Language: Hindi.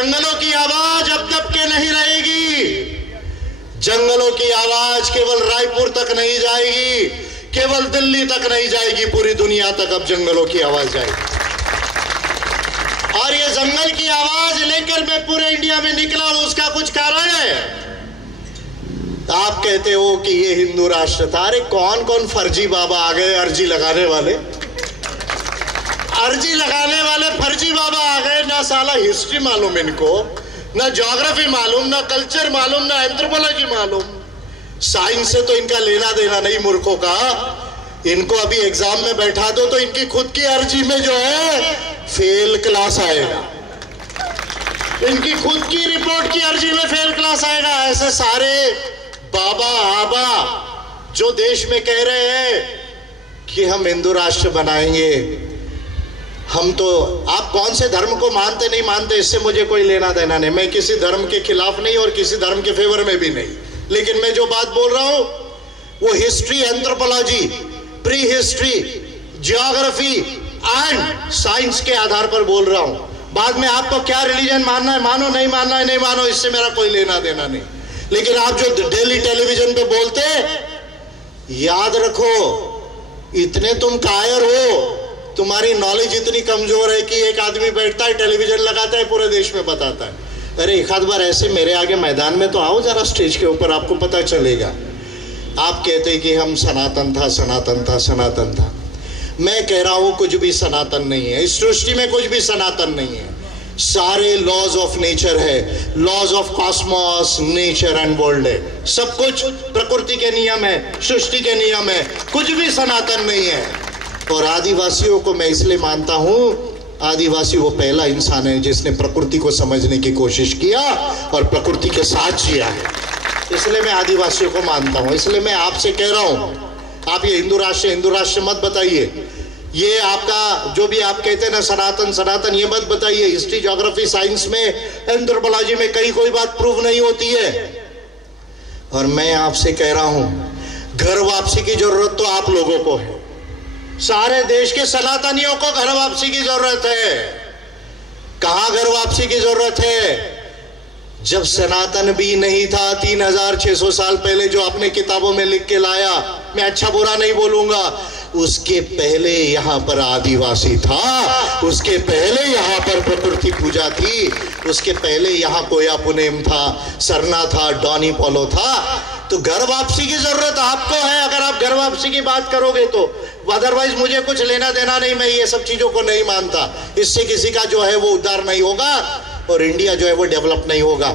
जंगलों की आवाज अब दब के नहीं रहेगी। जंगलों की आवाज केवल रायपुर तक नहीं जाएगी, केवल दिल्ली तक नहीं जाएगी, पूरी दुनिया तक अब जंगलों की आवाज जाएगी। और ये जंगल की आवाज लेकर मैं पूरे इंडिया में निकला हूं, उसका कुछ कारण है। आप कहते हो कि ये हिंदू राष्ट्र था। अरे कौन कौन फर्जी बाबा आ गए, अर्जी लगाने वाले फर्जी बाबा आ गए। ना साला हिस्ट्री मालूम इनको, ना ज्योग्राफी मालूम, ना कल्चर मालूम, ना एंथ्रोपोलॉजी मालूम। साइंस से तो इनका लेना देना नहीं मूर्खों का। इनको अभी एग्जाम में बैठा दो तो इनकी खुद की अर्जी में जो है फेल क्लास आएगा, इनकी खुद की रिपोर्ट की अर्जी में फेल क्लास आएगा। ऐसे सारे बाबा आबा जो देश में कह रहे हैं कि हम हिंदू राष्ट्र बनाएंगे, हम तो, आप कौन से धर्म को मानते नहीं मानते इससे मुझे कोई लेना देना नहीं। मैं किसी धर्म के खिलाफ नहीं और किसी धर्म के फेवर में भी नहीं, लेकिन मैं जो बात बोल रहा हूं वो history, anthropology, pre history, geography and science के आधार पर बोल रहा हूं। बाद में आपको क्या रिलीजन मानना है मानो, नहीं मानना है नहीं मानो, इससे मेरा कोई लेना देना नहीं। लेकिन आप जो डेली टेलीविजन पे बोलते, याद रखो इतने तुम कायर हो, तुम्हारी नॉलेज इतनी कमजोर है कि एक आदमी बैठता है, टेलीविजन लगाता है, पूरे देश में बताता है। अरे एक आध बार ऐसे मेरे आगे मैदान में तो आओ जरा, स्टेज के ऊपर, आपको पता चलेगा। आप कहते कि हम सनातन था, सनातन था, सनातन था। मैं कह रहा हूं कुछ भी सनातन नहीं है, इस सृष्टि में कुछ भी सनातन नहीं है। सारे लॉज ऑफ नेचर है, laws of cosmos, nature and world है। सब कुछ प्रकृति के नियम है, सृष्टि के नियम है, कुछ भी सनातन नहीं है। और आदिवासियों को मैं इसलिए मानता हूं, आदिवासी वो पहला इंसान है जिसने प्रकृति को समझने की कोशिश किया और प्रकृति के साथ जिया है, इसलिए मैं आदिवासियों को मानता हूं। इसलिए मैं आपसे कह रहा हूं, आप ये हिंदू राष्ट्र मत बताइए। ये आपका जो भी आप कहते हैं ना सनातन सनातन, ये मत बताइए। हिस्ट्री, ज्योग्राफी, साइंस में, एंथ्रोपोलॉजी में कहीं कोई बात प्रूव नहीं होती है। और मैं आपसे कह रहा हूं, घर वापसी की जरूरत तो आप लोगों को है। सारे देश के सनातनियों को घर वापसी की जरूरत है। कहां घर वापसी की जरूरत है? जब सनातन भी नहीं था 3600 साल पहले, जो अपने किताबों में लिख के लाया, मैं अच्छा बुरा नहीं बोलूंगा, उसके पहले यहां पर आदिवासी था, उसके पहले यहां पर प्रकृति पूजा थी, उसके पहले यहां कोया पुनेम था, सरना था, डॉनी पोलो था। तो घर वापसी की जरूरत आपको है, अगर आप घर वापसी की बात करोगे तो। अदरवाइज मुझे कुछ लेना देना नहीं, मैं ये सब चीजों को नहीं मानता। इससे किसी का जो है वो उद्धार नहीं होगा और इंडिया जो है वो डेवलप नहीं होगा।